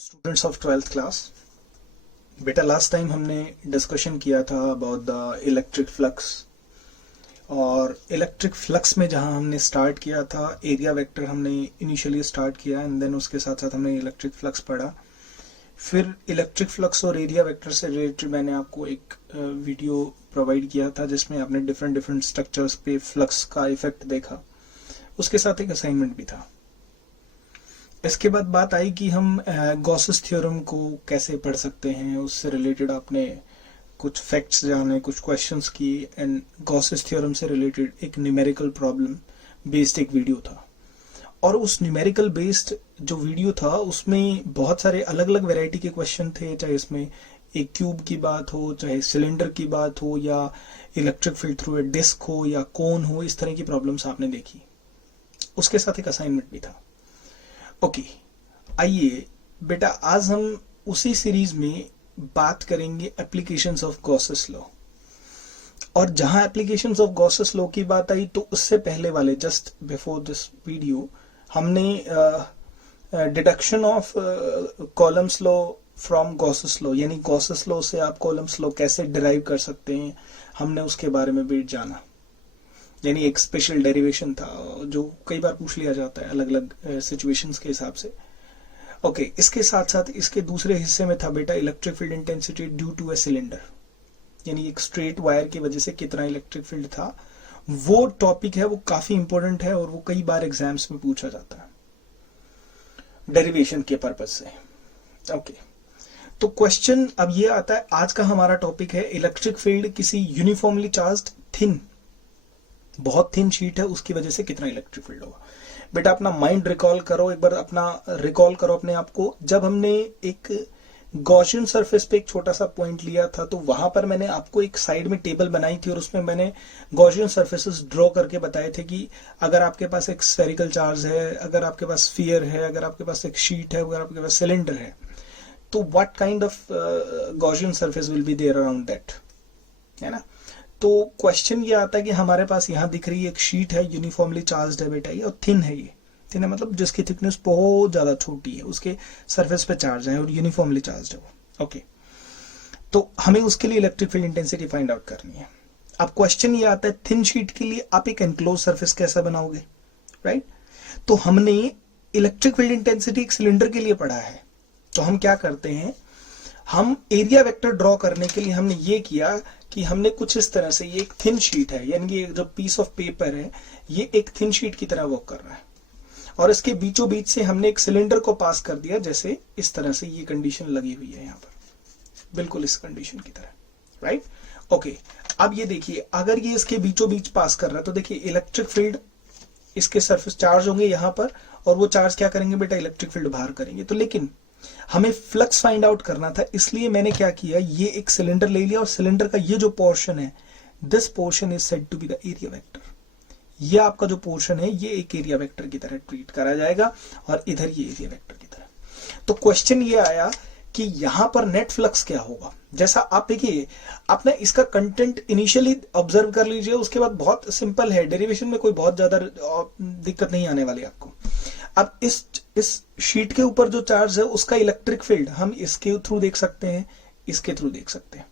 Students of 12th class, बेटा last time हमने discussion किया था अबाउट द इलेक्ट्रिक फ्लक्स। और इलेक्ट्रिक फ्लक्स में जहां हमने स्टार्ट किया था एरिया वेक्टर हमने इनिशियली स्टार्ट किया एंड देन उसके साथ साथ हमने इलेक्ट्रिक फ्लक्स पढ़ा। फिर इलेक्ट्रिक फ्लक्स और एरिया वेक्टर से रिलेटेड मैंने आपको एक वीडियो प्रोवाइड किया था जिसमें आपने डिफरेंट डिफरेंट स्ट्रक्चर्स पे फ्लक्स का इफेक्ट देखा। उसके साथ एक असाइनमेंट भी था। इसके बाद बात आई कि हम गॉसेस थ्योरम को कैसे पढ़ सकते हैं, उससे रिलेटेड आपने कुछ फैक्ट्स जाने, कुछ क्वेश्चंस किए एंड गॉसेस थ्योरम से रिलेटेड एक न्यूमेरिकल प्रॉब्लम बेस्ड एक वीडियो था। और उस न्यूमेरिकल बेस्ड जो वीडियो था उसमें बहुत सारे अलग अलग वैरायटी के क्वेश्चन थे, चाहे इसमें एक क्यूब की बात हो, चाहे सिलेंडर की बात हो, या electric field through a disc हो, या कोन हो। इस तरह की प्रॉब्लम्स आपने देखी। उसके साथ एक असाइनमेंट भी था। ओके, आइए बेटा आज हम उसी सीरीज में बात करेंगे एप्लीकेशंस ऑफ गॉसेस लॉ। और जहां एप्लीकेशंस ऑफ गॉसेस लॉ की बात आई तो उससे पहले वाले जस्ट बिफोर दिस वीडियो हमने deduction of columns law from Gauss's law, यानी गॉसेस लॉ से आप कॉलम्स लॉ कैसे डिराइव कर सकते हैं, हमने उसके बारे में भी जाना। यानी एक स्पेशल डेरिवेशन था जो कई बार पूछ लिया जाता है अलग अलग सिचुएशंस के हिसाब से। ओके, इसके साथ साथ इसके दूसरे हिस्से में था बेटा electric field intensity due to a cylinder, यानी एक स्ट्रेट वायर की वजह से कितना इलेक्ट्रिक फील्ड था। वो टॉपिक है, वो काफी इंपॉर्टेंट है और वो कई बार एग्जाम्स में पूछा जाता है डेरिवेशन के पर्पज से। ओके, तो क्वेश्चन अब ये आता है, आज का हमारा टॉपिक है इलेक्ट्रिक फील्ड किसी यूनिफॉर्मली चार्ज्ड थिन, बहुत थिन शीट है, उसकी वजह से कितना इलेक्ट्रिक फील्ड होगा। बेटा अपना माइंड रिकॉल करो, एक बार अपना रिकॉल करो अपने आप को। जब हमने एक गॉसियन सरफेस पे एक छोटा सा पॉइंट लिया था तो वहां पर मैंने आपको एक साइड में टेबल बनाई थी और उसमें मैंने गॉसियन सरफेसेस ड्रॉ करके बताए थे कि अगर आपके पास एक स्फेरिकल चार्ज है, अगर आपके पास स्फीयर है, अगर आपके पास एक शीट है, अगर आपके पास सिलेंडर है, तो what kind of Gaussian surface will be there around that, है ना। तो क्वेश्चन ये आता है कि हमारे पास यहाँ दिख रही है एक शीट है, यूनिफॉर्मली चार्ज्ड है बेटा ये, और थिन है। ये थिन है मतलब जिसकी थिकनेस बहुत ज्यादा छोटी है, उसके सरफेस पे चार्ज है और यूनिफॉर्मली चार्ज्ड है वो। ओके, तो हमें उसके लिए electric field intensity find out करनी है। अब क्वेश्चन ये आता है थिन शीट के लिए आप एक एनक्लोज सरफेस कैसा बनाओगे, राइट। तो हमने इलेक्ट्रिक फील्ड इंटेंसिटी एक सिलेंडर के लिए पढ़ा है, तो हम क्या करते हैं, हम एरिया वेक्टर ड्रॉ करने के लिए हमने ये किया कि हमने कुछ इस तरह से, ये एक थिन शीट है, यानी ये जो पीस ऑफ पेपर है ये एक थिन शीट की तरह वर्क कर रहा है और इसके बीचों बीच से हमने एक सिलेंडर को पास कर दिया, जैसे इस तरह से ये कंडीशन लगी हुई है यहाँ पर, बिल्कुल इस कंडीशन की तरह, राइट। ओके, अब ये देखिए अगर ये इसके बीचों बीच पास कर रहा है तो देखिए इलेक्ट्रिक फील्ड इसके सरफेस चार्ज होंगे यहाँ पर और वो चार्ज क्या करेंगे बेटा, इलेक्ट्रिक फील्ड बाहर करेंगे। तो लेकिन हमें फ्लक्स फाइंड आउट करना था, इसलिए मैंने क्या किया, ये एक सिलेंडर ले लिया और सिलेंडर का ये जो पोर्शन है, this portion is said to be the area vector. ये आपका जो पोर्शन है ये एक एरिया वेक्टर की तरह ट्रीट करा जाएगा और इधर ये एरिया वेक्टर की तरह। तो क्वेश्चन ये आया कि यहां पर नेट फ्लक्स क्या होगा। जैसा आप देखिए, आपने इसका कंटेंट इनिशियली ऑब्जर्व कर लीजिए, उसके बाद बहुत सिंपल है, डेरिवेशन में कोई बहुत ज्यादा दिक्कत नहीं आने वाली आपको। अब इस शीट के ऊपर जो चार्ज है उसका इलेक्ट्रिक फील्ड हम इसके थ्रू देख सकते हैं, इसके थ्रू देख सकते हैं।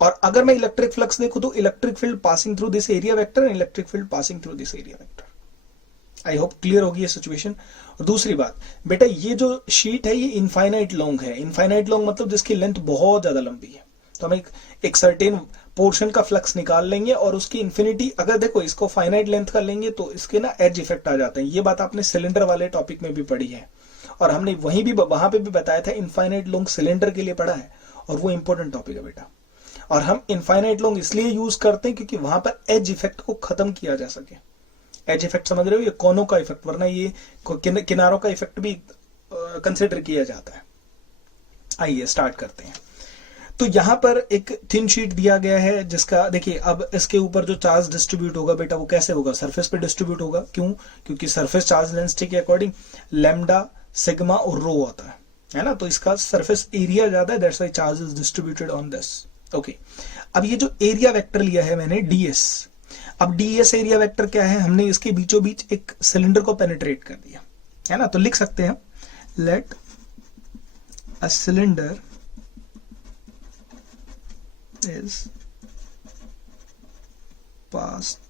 और अगर मैं इलेक्ट्रिक फ्लक्स देखूं तो electric field passing through this area vector and electric field passing through this area vector. I hope clear होगी ये सिचुएशन। और दूसरी बात बेटा, ये जो शीट है ये इनफाइनाइट लॉन्ग है। इनफाइनाइट लॉन्ग मतलब जिसकी लेंथ बहुत ज्यादा लंबी है, तो हम एक सर्टेन पोर्शन का फ्लक्स निकाल लेंगे और उसकी इंफिनिटी, अगर देखो इसको फाइनाइट लेंथ का लेंगे तो इसके ना एज इफेक्ट आ जाते हैं। ये बात आपने सिलेंडर वाले टॉपिक में भी पढ़ी है और हमने वहां पे भी बताया था, इनफाइनाइट लॉन्ग सिलेंडर के लिए पढ़ा है और वो इंपॉर्टेंट टॉपिक है बेटा। और हम इनफाइनाइट लॉन्ग इसलिए यूज करते हैं क्योंकि वहां पर एज इफेक्ट को खत्म किया जा सके। एज इफेक्ट समझ रहे हो, ये कोनों का इफेक्ट, वरना ये किनारों का इफेक्ट भी कंसिडर किया जाता है। आइए स्टार्ट करते हैं। तो यहां पर एक थिन शीट दिया गया है जिसका देखिए, अब इसके ऊपर जो चार्ज डिस्ट्रीब्यूट होगा बेटा वो कैसे होगा, सरफेस पे डिस्ट्रीब्यूट होगा। क्यों? क्योंकि सरफेस चार्ज डेंसिटी के अकॉर्डिंग लैम्डा, सिग्मा और रो आता है ना। तो इसका सरफेस एरिया ज्यादा है, that's why charge is distributed on this. Okay, अब ये जो एरिया वेक्टर लिया है मैंने ds, अब ds एरिया वेक्टर क्या है, हमने इसके बीचों बीच एक सिलेंडर को पेनिट्रेट कर दिया है ना। तो लिख सकते हैं late a cylinder is passed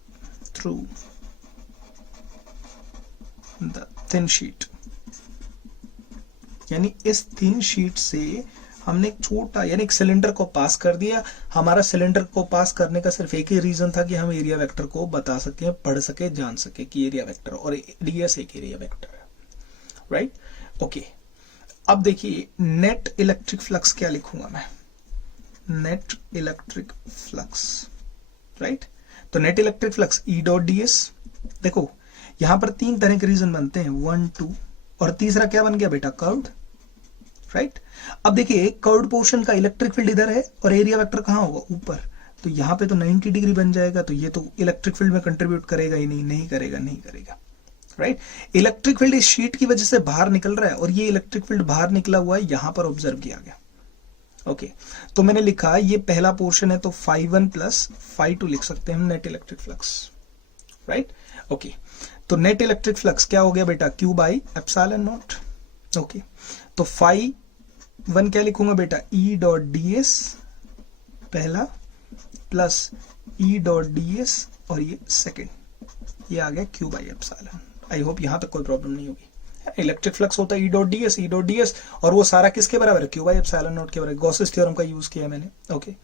through the thin sheet, यानी इस थिन शीट से हमने एक छोटा यानी एक सिलेंडर को पास कर दिया। हमारा सिलेंडर को पास करने का सिर्फ एक ही रीजन था कि हम एरिया वेक्टर को बता सके, पढ़ सके, जान सके कि एरिया वेक्टर और डीएस एक एरिया वेक्टर है, राइट? ओके, अब देखिए नेट इलेक्ट्रिक फ्लक्स क्या लिखूंगा मैं, नेट इलेक्ट्रिक फ्लक्स, राइट? तो net electric flux E dot DS. देखो यहां पर तीन तरह के रीजन बनते हैं, 1 2, और तीसरा क्या बन गया बेटा, कर्व्ड, राइट? अब देखिए कर्व्ड पोर्शन का इलेक्ट्रिक फील्ड इधर है और एरिया वेक्टर कहां होगा, ऊपर, तो यहां पे तो 90 डिग्री बन जाएगा, तो ये तो इलेक्ट्रिक फील्ड में कंट्रीब्यूट करेगा ही नहीं, नहीं करेगा, नहीं करेगा, राइट? इलेक्ट्रिक फील्ड इस शीट की वजह से बाहर निकल रहा है और ये इलेक्ट्रिक फील्ड बाहर निकला हुआ है, यहां पर ऑब्जर्व किया गया। ओके, तो मैंने लिखा ये पहला पोर्शन है, तो φ1 प्लस φ2 लिख सकते हैं हम net electric flux, right? Okay, तो नेट इलेक्ट्रिक फ्लक्स क्या हो गया बेटा, Q by epsilon not. Okay, तो φ1 क्या लिखूंगा बेटा, E डॉट ds पहला प्लस E डॉट ds और ये सेकंड, ये आ गया Q by epsilon. I hope यहां तक कोई प्रॉब्लम नहीं होगी। इलेक्ट्रिक फ्लक्स होता है E डॉट ds और वो सारा किसके बराबर है, Q बाई एप्सिलॉन नॉट के बराबर। गॉसेस थ्योरम का यूज किया मैंने। ओके,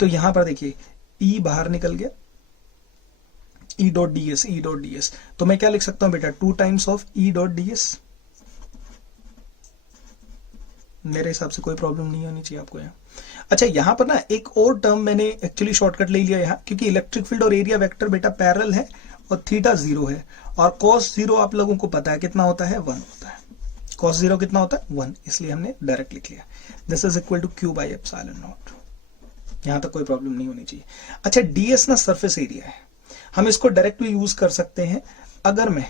तो यहां पर देखिए E बाहर निकल गया, E डॉट ds, तो मैं क्या लिख सकता हूं बेटा, 2 times of E dot ds। मेरे हिसाब से कोई प्रॉब्लम नहीं होनी चाहिए आपको यहाँ। अच्छा, यहां पर ना एक और टर्म मैंने एक्चुअली शॉर्टकट ले लिया यहाँ, क्योंकि इलेक्ट्रिक फील्ड और एरिया वेक्टर बेटा पैरेलल है और थीटा 0 है, और cos 0 आप लोगों को पता है कितना होता है, 1 होता है। cos 0 कितना होता है, 1, इसलिए हमने डायरेक्ट लिख लिया, this is equal to Q by epsilon naught. यहां तक कोई प्रॉब्लम नहीं होनी चाहिए। अच्छा, ds ना सरफेस एरिया है, हम इसको डायरेक्ट भी यूज कर सकते हैं। अगर मैं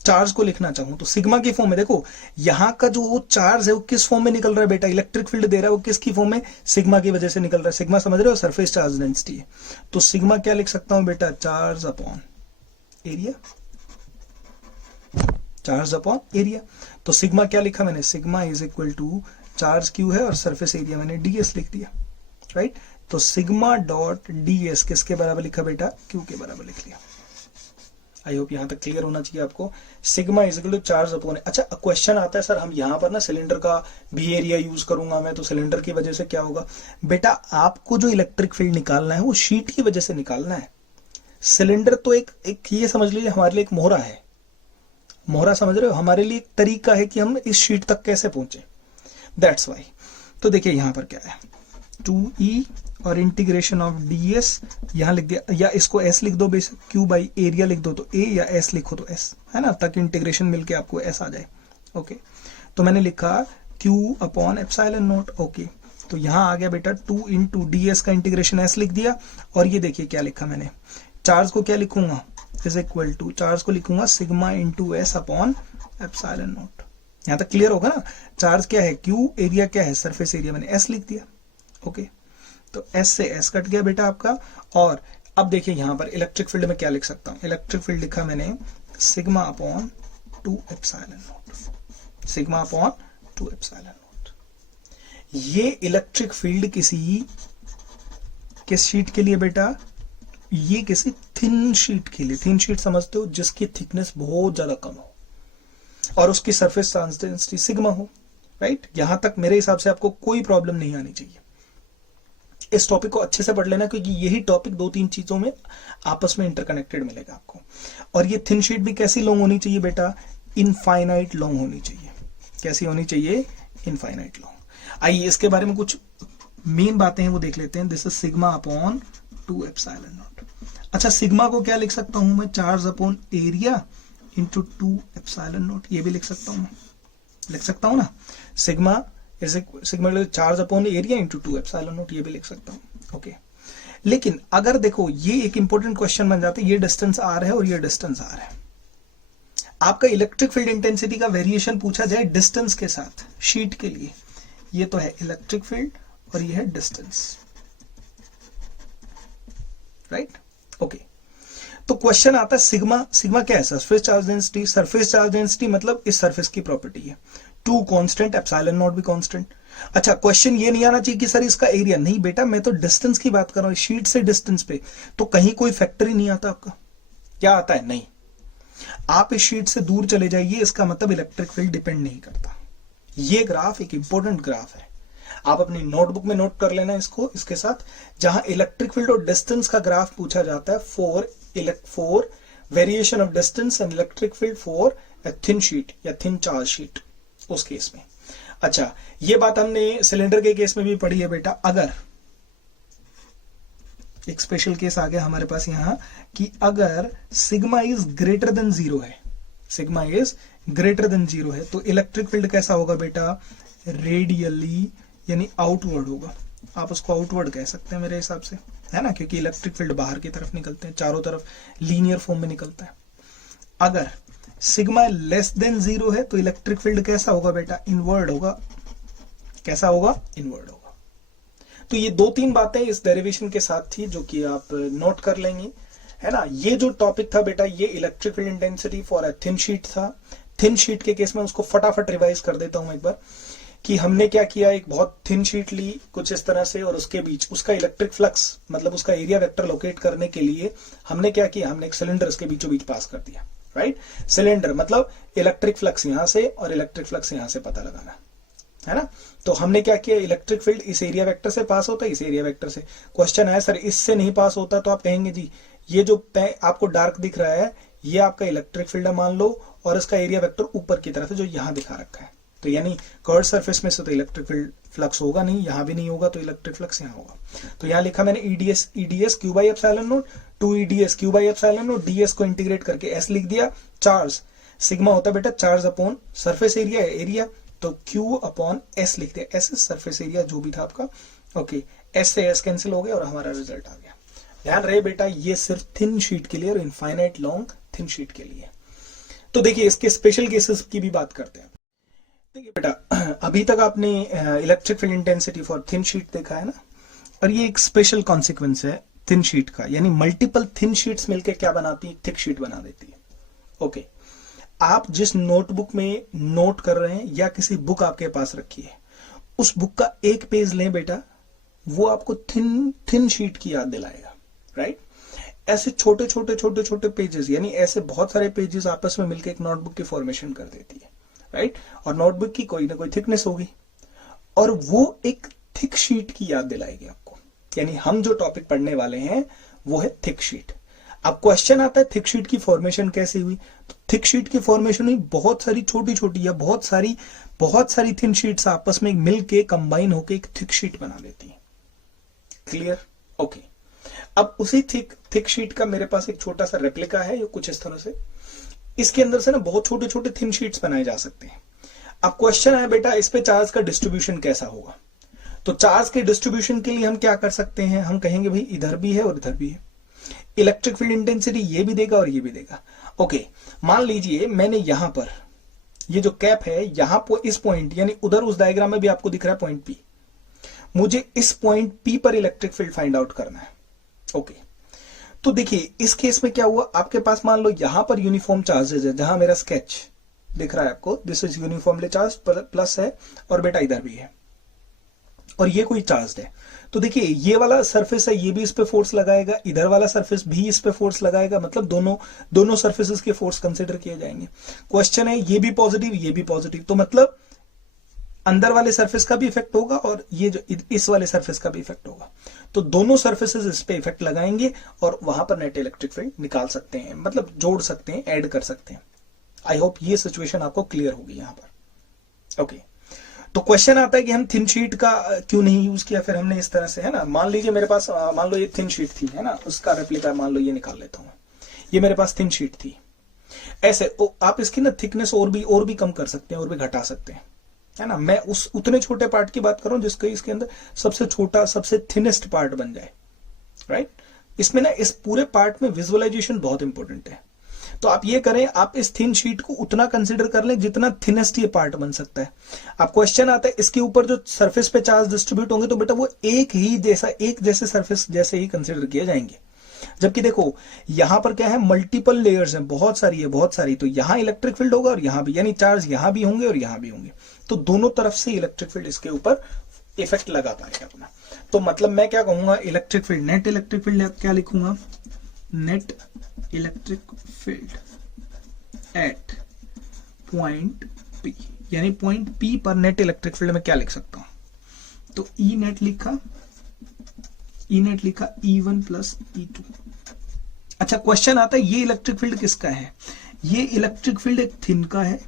चार्ज को लिखना चाहूं तो सिग्मा की फॉर्म में, देखो यहां का जो चार्ज है वो किस फॉर्म में निकल रहा है बेटा, इलेक्ट्रिक फील्ड दे रहा है वो किसकी फॉर्म में, सिग्मा की वजह से निकल रहा है। सिग्मा समझ रहे हो, सरफेस चार्ज डेंसिटी है, तो सिग्मा क्या लिख सकता हूं बेटा, charge upon area, charge upon area. तो सिग्मा क्या लिखा मैंने, sigma is equal to charge Q है और सरफेस एरिया मैंने ds लिख दिया, राइट? तो सिग्मा डॉट ds किसके बराबर लिखा बेटा, क्यू के बराबर लिख लिया। आई होप यहां तक क्लियर होना चाहिए आपको। Sigma is equal to charge upon. अच्छा, क्वेश्चन आता है सर हम यहां पर ना सिलेंडर का भी एरिया यूज करूंगा मैं, तो सिलेंडर की वजह से क्या होगा बेटा, आपको जो इलेक्ट्रिक फील्ड निकालना है वो शीट की वजह से निकालना है। सिलेंडर तो एक ये समझ लीजिए हमारे लिए एक मोहरा है, मोहरा समझ रहे हो, हमारे लिए एक तरीका है कि हम इस शीट तक कैसे पहुंचे, दैट्स वाई। तो देखिए यहां पर क्या है, 2e और इंटीग्रेशन ऑफ ds यहां लिख दिया, या इसको s लिख दो बेसिक, Q बाई एरिया लिख दो तो a, या s लिखो तो s, है ना, ताकि इंटीग्रेशन मिलके आपको s आ जाए। ओके, तो मैंने लिखा Q upon epsilon not. Okay, तो यहां आ गया बेटा 2 इंटू ds का इंटीग्रेशन s लिख दिया, और ये देखिए क्या लिखा मैंने, चार्ज को क्या लिखूंगा, इज इक्वल टू, चार्ज को लिखूंगा sigma into s upon epsilon naught. यहां तक क्लियर होगा ना, चार्ज क्या है Q, एरिया क्या है, सरफेस एरिया, मैंने s लिख दिया। ओके, तो s से s कट गया बेटा आपका। और अब देखिए यहां पर इलेक्ट्रिक फील्ड में क्या लिख सकता हूं, इलेक्ट्रिक फील्ड लिखा मैंने sigma upon 2 epsilon not, sigma upon 2 epsilon not. ये इलेक्ट्रिक फील्ड किस शीट के लिए बेटा, ये किसी थिन शीट के लिए। थिन शीट समझते हो, जिसकी थिकनेस बहुत ज्यादा कम हो और उसकी सरफेस चार्ज डेंसिटी सिग्मा हो, राइट? यहां तक मेरे हिसाब से आपको कोई प्रॉब्लम नहीं आनी चाहिए। इस टॉपिक को अच्छे से पढ़ लेना, क्योंकि यही टॉपिक 2-3 चीजों में आपस में इंटरकनेक्टेड मिलेगा आपको। और ये थिन शीट भी कैसी लॉन्ग होनी चाहिए बेटा, इनफाइनाइट लॉन्ग होनी चाहिए। कैसी होनी चाहिए, इनफाइनाइट लॉन्ग। आइए इसके बारे में कुछ मेन बातें हैं वो देख लेते हैं। This is sigma upon 2 epsilon not. अच्छा, सिग्मा को क्या लिख सकता हूं मैं, charge upon area into 2 epsilon not, ये भी लिख सकता हूं, लिख सकता हूं ना, sigma charge upon area into 2 epsilon not, ये भी लिख सकता हूं। ओके, लेकिन अगर देखो ये एक इंपॉर्टेंट क्वेश्चन बन जाता है, ये डिस्टेंस आर है और ये डिस्टेंस आर है, आपका इलेक्ट्रिक फील्ड इंटेंसिटी का वेरिएशन पूछा जाए डिस्टेंस के साथ शीट के लिए, ये तो है इलेक्ट्रिक फील्ड और ये है डिस्टेंस, राइट? ओके, तो क्वेश्चन आता है सिग्मा, सिग्मा क्या है, surface charge density. Surface charge density मतलब इस सरफेस की प्रॉपर्टी है, टू कांस्टेंट, एप्सिलॉन नॉट भी कांस्टेंट। अच्छा, क्वेश्चन ये नहीं आना चाहिए कि सर इसका एरिया, नहीं बेटा मैं तो डिस्टेंस की बात कर रहा हूं, शीट से डिस्टेंस पे, तो कहीं कोई फैक्टर ही नहीं आता आपका। क्या आता है? नहीं। आप इस शीट से दूर चले जाइए, इसका मतलब इलेक्ट्रिक फील्ड डिपेंड नहीं करता। ये ग्राफ एक इंपॉर्टेंट ग्राफ है, आप अपनी नोटबुक में नोट कर लेना इसको, इसके साथ जहां इलेक्ट्रिक फील्ड और डिस्टेंस का ग्राफ पूछा जाता है for variation of distance and electric field for a thin sheet या थिन चार्ज शीट, उस केस में। अच्छा, ये बात हमने सिलेंडर के केस में भी पढ़ी है बेटा। अगर एक स्पेशल केस आ गया हमारे पास यहां कि अगर sigma is greater than zero है, sigma is greater than zero है, तो इलेक्ट्रिक फील्ड कैसा होगा बेटा? रेडियली यानी आउटवर्ड होगा। आप उसको आउटवर्ड कह सकते हैं मेरे हिसाब से, है ना, क्योंकि इलेक्ट्रिक फील्ड बाहर की तरफ निकलते हैं, चारों तरफ लीनियर फॉर्म में निकलता है। अगर सिग्मा लेस देन जीरो है तो इलेक्ट्रिक फील्ड कैसा होगा बेटा? इनवर्ड होगा। कैसा होगा? इनवर्ड होगा। तो ये दो तीन बातें इस डेरिवेशन के साथ थी जो कि आप नोट कर लेंगे, है ना। ये जो टॉपिक था बेटा, ये electric field intensity for a thin sheet था। थिन शीट के केस में उसको फटाफट रिवाइज कर देता हूं एक बार कि हमने क्या किया, एक बहुत थिन शीट ली कुछ इस तरह से, और उसके बीच उसका इलेक्ट्रिक फ्लक्स मतलब उसका एरिया वेक्टर लोकेट करने के लिए हमने क्या किया, हमने एक सिलेंडर उसके बीचों बीच पास कर दिया, राइट। सिलेंडर मतलब इलेक्ट्रिक फ्लक्स यहां से और इलेक्ट्रिक फ्लक्स यहां से पता लगाना, है ना। तो हमने क्या किया, इलेक्ट्रिक फील्ड इस एरिया वेक्टर से पास होता है, इस एरिया वेक्टर से। क्वेश्चन आया सर इससे नहीं पास होता, तो आप कहेंगे जी ये जो आपको डार्क दिख रहा है ये आपका इलेक्ट्रिक फील्ड है मान लो, और इसका एरिया वेक्टर ऊपर की तरफ है जो यहां दिखा रखा है, तो यानी कर्व सरफेस में से तो इलेक्ट्रिक फील्ड फ्लक्स होगा नहीं, यहां भी नहीं होगा, तो इलेक्ट्रिक फ्लक्स यहां होगा। तो यहां लिखा मैंने EDS Q by epsilon not, 2 EDS Q by epsilon not, DS को इंटीग्रेट करके एस लिख दिया। चार्ज सिग्मा होता है बेटा charge upon surface area, area तो Q अपॉन S लिख दिया, S सरफेस एरिया जो भी था आपका, ओके। S से S कैंसिल हो गया और हमारा रिजल्ट आ गया। ध्यान रहे बेटा ये सिर्फ थिन शीट के लिए और इनफाइनाइट लॉन्ग थिन शीट के लिए। तो देखिए इसके स्पेशल केसेस की भी बात करते हैं। देखिए बेटा अभी तक आपने electric field intensity for thin sheet देखा है ना, और ये एक स्पेशल कॉन्सिक्वेंस है थिन शीट का, यानी मल्टीपल थिन शीट्स मिलकर क्या बनाती है, थिक शीट बना देती है, ओके। आप जिस नोटबुक में नोट कर रहे हैं या किसी बुक आपके पास रखी है, उस बुक का एक पेज लें बेटा, वो आपको थिन शीट की याद दिलाएगा, राइट। ऐसे छोटे छोटे छोटे छोटे पेजेस, यानी ऐसे बहुत सारे पेजेस आपस में मिलकर एक नोटबुक की फॉर्मेशन कर देती है, राइट। और नोटबुक की कोई ना कोई थिकनेस होगी और वो एक थिक शीट की याद दिलाएगी आपको, यानी हम जो टॉपिक पढ़ने वाले हैं वो है थिक शीट। अब क्वेश्चन आता है थिक शीट की फॉर्मेशन कैसे हुई, तो थिक शीट की फॉर्मेशन हुई बहुत सारी छोटी छोटी या बहुत सारी थिन शीट्स आपस में मिलके कंबाइन होके एक थिक शीट बना देती है। क्लियर? ओके। अब उसी थिक शीट का मेरे पास एक छोटा सा रेप्लिका है, ये कुछ इस तरह से, इसके अंदर से ना बहुत छोटे छोटे थिन शीट्स बनाए जा सकते हैं। अब क्वेश्चन है बेटा इस पे चार्ज का डिस्ट्रीब्यूशन कैसा होगा, तो चार्ज के डिस्ट्रीब्यूशन के लिए हम क्या कर सकते हैं, हम कहेंगे भाई इधर भी है और इधर भी है, इलेक्ट्रिक फील्ड इंटेंसिटी ये भी देगा और ये भी देगा, ओके। मान लीजिए मैंने यहां पर ये जो कैप है यहां पर इस पॉइंट, यानी उधर उस डायग्राम में भी आपको दिख रहा है पॉइंट पी, मुझे इस पॉइंट पी पर इलेक्ट्रिक फील्ड फाइंड आउट करना है, ओके। तो देखिए इस केस में क्या हुआ, आपके पास मान लो यहां पर यूनिफॉर्म चार्जेस है, जहां मेरा स्केच दिख रहा है आपको, this is uniformly charge plus है, और बेटा इधर भी है, और ये कोई चार्ज है। तो देखिए ये वाला सरफेस है, ये भी इस पे फोर्स लगाएगा, इधर वाला सरफेस भी इस पे फोर्स लगाएगा, मतलब दोनों सरफेसेस के फोर्स कंसीडर किए जाएंगे। क्वेश्चन है ये भी पॉजिटिव ये भी पॉजिटिव, तो मतलब अंदर वाले सरफेस का भी इफेक्ट होगा और ये जो इस वाले सरफेस का भी इफेक्ट होगा, तो दोनों सरफेसेस इस पे इफेक्ट लगाएंगे और वहां पर नेट इलेक्ट्रिक फील्ड निकाल सकते हैं, मतलब जोड़ सकते हैं, ऐड कर सकते हैं। आई होप ये सिचुएशन आपको क्लियर होगी यहां पर, ओके। तो क्वेश्चन आता है कि हम थिन शीट का क्यों नहीं यूज किया, फिर हमने इस तरह से, है ना, मान लीजिए मेरे पास मान लो ये थिन शीट थी, है ना, उसका रेप्लिका मान लो ये निकाल लेता हूं, ये मेरे पास थिन शीट थी ऐसे, आप इसकी ना थिकनेस और भी कम कर सकते हैं और भी घटा सकते हैं, है ना। मैं उस उतने छोटे पार्ट की बात कर रहा हूं जिसके इसके अंदर सबसे छोटा सबसे थिनेस्ट पार्ट बन जाए, राइट। इसमें ना इस पूरे पार्ट में विजुअलाइजेशन बहुत इंपॉर्टेंट है, तो आप ये करें, आप इस थिन शीट को उतना कंसीडर कर लें जितना थिनेस्ट ये पार्ट बन सकता है। अब क्वेश्चन आता है इसके ऊपर जो सरफेस पे चार्ज डिस्ट्रीब्यूट होंगे तो बेटा वो एक जैसे सरफेस जैसे ही कंसीडर किए जाएंगे, जबकि देखो यहां पर क्या है, मल्टीपल लेयर्स हैं, बहुत सारी, तो यहां इलेक्ट्रिक फील्ड होगा और यहां भी, यानी चार्ज यहां भी होंगे और यहां भी होंगे, तो दोनों तरफ से इलेक्ट्रिक फील्ड इसके ऊपर इफेक्ट लगा पाएगा अपना। तो मतलब मैं क्या कहूंगा, electric field, net electric field क्या लिखूंगा, net electric field at point P, यानी पॉइंट पी पर नेट इलेक्ट्रिक फील्ड में क्या लिख सकता हूं, तो ई नेट लिखा E1 प्लस E2। अच्छा क्वेश्चन आता है, ये इलेक्ट्रिक फील्ड किसका है, ये इलेक्ट्रिक फील्ड एक थिन का है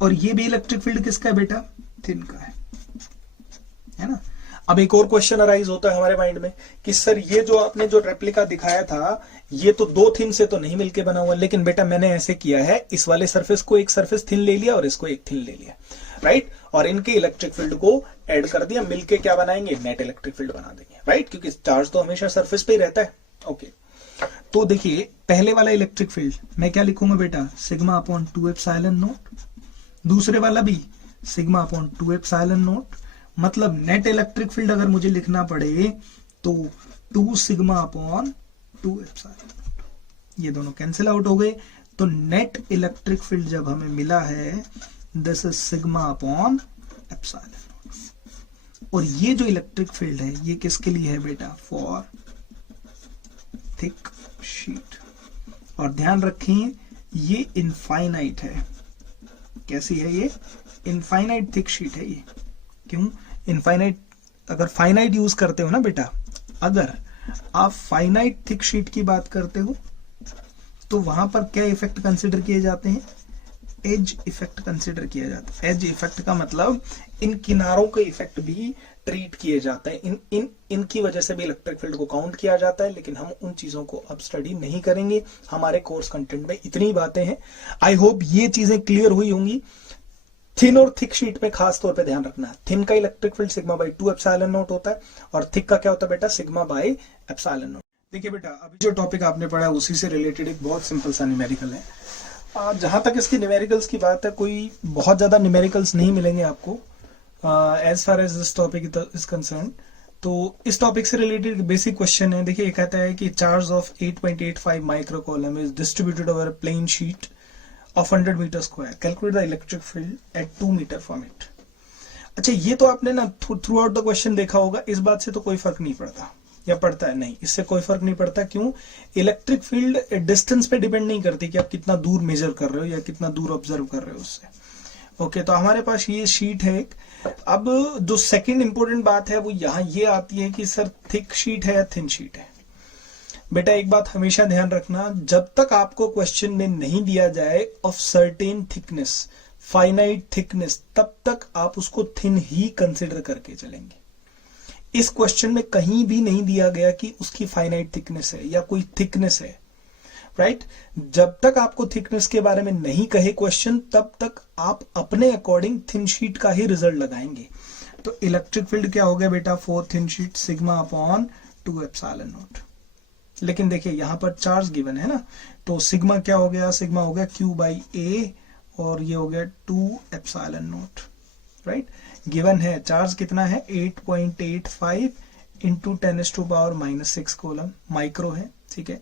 और ये भी इलेक्ट्रिक फील्ड किसका है बेटा, थिन का है ना। अब एक और क्वेश्चन अराइज होता है हमारे माइंड में कि सर ये जो आपने जो रेप्लिका दिखाया था ये तो दो थिन से तो नहीं मिलके बना हुआ, लेकिन बेटा मैंने ऐसे किया है, इस वाले सरफेस को एक सरफेस थिन ले लिया और इसको एक थिन ले लिया, राइट, और इनके इलेक्ट्रिक फील्ड को ऐड कर दिया, मिलके क्या बनाएंगे, नेट इलेक्ट्रिक फील्ड बना देंगे, राइट, क्योंकि चार्ज तो हमेशा सरफेस पे ही रहता है। ओके, तो देखिए पहले वाला इलेक्ट्रिक फील्ड मैं क्या लिखूंगा बेटा, सिग्मा अपॉन 2 एप्सिलॉन नॉट, दूसरे वाला भी सिग्मा अपॉन 2 एप्सिलॉन नॉट, मतलब नेट इलेक्ट्रिक फील्ड अगर मुझे लिखना पड़े तो 2 सिग्मा अपॉन 2 एप्सिलॉन नॉट, ये दोनों कैंसिल आउट हो गए, तो नेट इलेक्ट्रिक फील्ड जब हमें मिला है this is sigma upon epsilon not. और ये जो इलेक्ट्रिक फील्ड है ये किसके लिए है बेटा, फॉर थिक शीट, और ध्यान रखें ये इनफाइनाइट है, कैसी है ये, इनफाइनाइट थिक शीट है ये, क्यों इनफाइनाइट, अगर फाइनाइट यूज करते हो ना बेटा, अगर आप फाइनाइट थिक शीट की बात करते हो तो वहां पर क्या इफेक्ट कंसिडर किए जाते हैं, एज इफेक्ट कंसिडर किया जाता है। एज इफेक्ट का मतलब इन किनारों के इफेक्ट भी ट्रीट किए जाते हैं, इनकी वजह से भी इलेक्ट्रिक फील्ड को काउंट किया जाता है, लेकिन हम उन चीजों को अब स्टडी नहीं करेंगे, हमारे कोर्स कंटेंट में इतनी बातें हैं। आई होप ये चीजें क्लियर हुई होंगी। थिन और थिक शीट में खास तौर पे ध्यान रखना है, थिन का electric field sigma by 2 epsilon not होता है और थिक का क्या होता है बेटा, सिग्मा बाई एप्सिलॉन नॉट। देखिए बेटा अभी जो टॉपिक आपने पढ़ा उसी से रिलेटेड एक बहुत सिंपल सा न्यूमेरिकल है। जहां तक इसकी न्यूमेरिकल्स की बात है, कोई बहुत ज्यादा न्यूमेरिकल्स नहीं मिलेंगे आपको as far as this topic is concern. तो इस टॉपिक से रिलेटेड बेसिक क्वेश्चन है, देखिए ये कहता है कि charge of 8.85 micro coulomb is distributed over a plane sheet of 100 meter square, calculate the electric field at 2 meter from it। अच्छा ये तो आपने ना थ्रू आउट द क्वेश्चन देखा होगा, इस बात से तो कोई फर्क नहीं पड़ता, या पड़ता है, नहीं, इससे कोई फर्क नहीं पड़ता। क्यों, इलेक्ट्रिक फील्ड डिस्टेंस पे डिपेंड नहीं करती कि आप कितना दूर मेजर कर रहे हो या कितना दूर ऑब्जर्व कर रहे हो उससे। ओके, तो हमारे पास ये शीट है एक। अब जो सेकेंड इंपॉर्टेंट बात है वो यहाँ ये आती है कि सर थिक शीट है या थिन शीट है। बेटा एक बात हमेशा ध्यान रखना, जब तक आपको क्वेश्चन में नहीं दिया जाए of certain thickness, finite thickness, तब तक आप उसको थिन ही कंसिडर करके चलेंगे। इस क्वेश्चन में कहीं भी नहीं दिया गया कि उसकी फाइनाइट थिकनेस है या कोई थिकनेस है, राइट। जब तक आपको थिकनेस के बारे में नहीं कहे क्वेश्चन, तब तक आप अपने अकॉर्डिंग थिन शीट का ही रिजल्ट लगाएंगे। तो इलेक्ट्रिक फील्ड क्या हो गया बेटा, for thin sheet sigma upon 2 epsilon not. लेकिन देखिए यहां पर चार्ज गिवन है ना, तो सिग्मा क्या हो गया, सिग्मा हो गया Q बाई A और ये हो गया 2 एप्सिलॉन नॉट, राइट। गिवन है चार्ज कितना है 8.85 इंटू 10⁻⁻6 कूलम, माइक्रो है, ठीक है।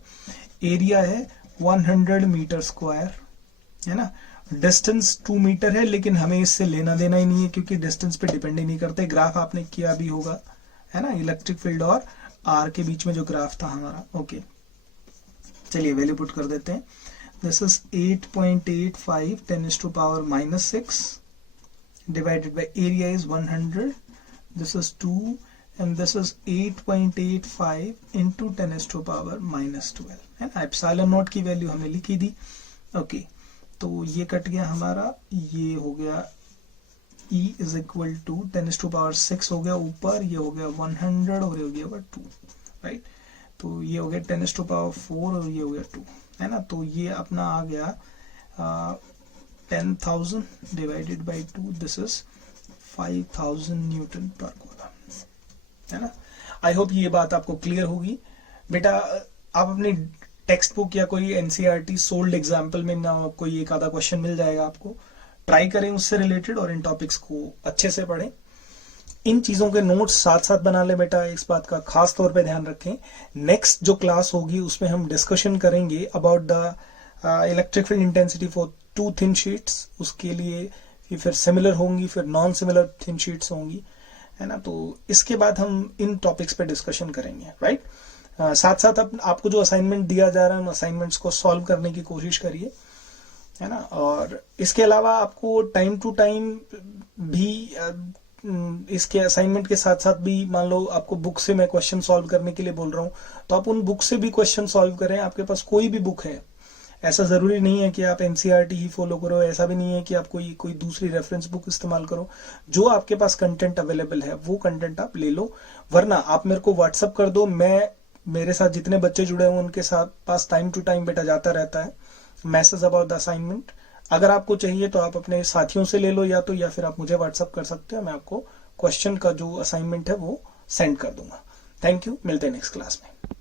एरिया है 100 मीटर स्क्वायर, है ना। डिस्टेंस 2 मीटर है, लेकिन हमें इससे लेना देना ही नहीं है क्योंकि डिस्टेंस पे डिपेंड ही नहीं करते। ग्राफ आपने किया भी होगा, है ना, इलेक्ट्रिक फील्ड और आर के बीच में जो ग्राफ था हमारा। ओके, चलिए वैल्यू पुट कर देते हैं। This is 8.85 10⁻⁻6 divided by area is 100, this is 2 and this is 8.85 into 10⁻⁻12, है ना। एप्सिलॉन नॉट की वैल्यू हमने लिखी थी। ओके, तो ये कट गया हमारा, ये हो गया E इज इक्वल टू 10⁻6 हो गया ऊपर, ये हो गया 100 और ये हो गया 2, राइट। तो ये हो गया 10⁻4 और ये हो गया 2, है ना। तो ये अपना आ गया 10,000 divided by 2, this is 5,000 Newton पर कूलम, है ना। आई होप ये बात आपको क्लियर होगी। बेटा आप अपनी टेक्स्ट बुक या कोई एनसीईआरटी सोल्ड एग्जाम्पल में ना कोई एक आधा क्वेश्चन मिल जाएगा आपको, ट्राई करें उससे रिलेटेड और इन टॉपिक्स को अच्छे से पढ़ें। इन चीजों के नोट्स साथ साथ बना ले बेटा, इस बात का खास तौर पे ध्यान रखें। नेक्स्ट जो क्लास होगी उसमें हम डिस्कशन करेंगे about the electric field intensity for 2 thin sheets. उसके लिए कि फिर सिमिलर होंगी, फिर नॉन सिमिलर थिन शीट्स होंगी, है ना। तो इसके बाद हम इन टॉपिक्स पे डिस्कशन करेंगे, राइट। साथ साथ आपको जो असाइनमेंट दिया जा रहा है उन असाइनमेंट्स को सॉल्व करने की कोशिश करिए, है ना। और इसके अलावा आपको टाइम टू टाइम भी इसके असाइनमेंट के साथ साथ भी, मान लो आपको बुक से मैं क्वेश्चन सॉल्व करने के लिए बोल रहा हूँ, तो आप उन बुक से भी क्वेश्चन सॉल्व करें। आपके पास कोई भी बुक है, ऐसा जरूरी नहीं है कि आप एनसीईआरटी ही फॉलो करो, ऐसा भी नहीं है कि आप कोई दूसरी रेफरेंस बुक इस्तेमाल करो। जो आपके पास कंटेंट अवेलेबल है वो कंटेंट आप ले लो, वरना आप मेरे को व्हाट्सअप कर दो। मेरे साथ जितने बच्चे जुड़े हुए उनके साथ पास टाइम टू टाइम बेटा जाता रहता है मैसेज अबाउट द असाइनमेंट। अगर आपको चाहिए तो आप अपने साथियों से ले लो, या फिर आप मुझे व्हाट्सअप कर सकते हो, मैं आपको क्वेश्चन का जो असाइनमेंट है वो सेंड कर दूंगा। थैंक यू, मिलते हैं नेक्स्ट क्लास में।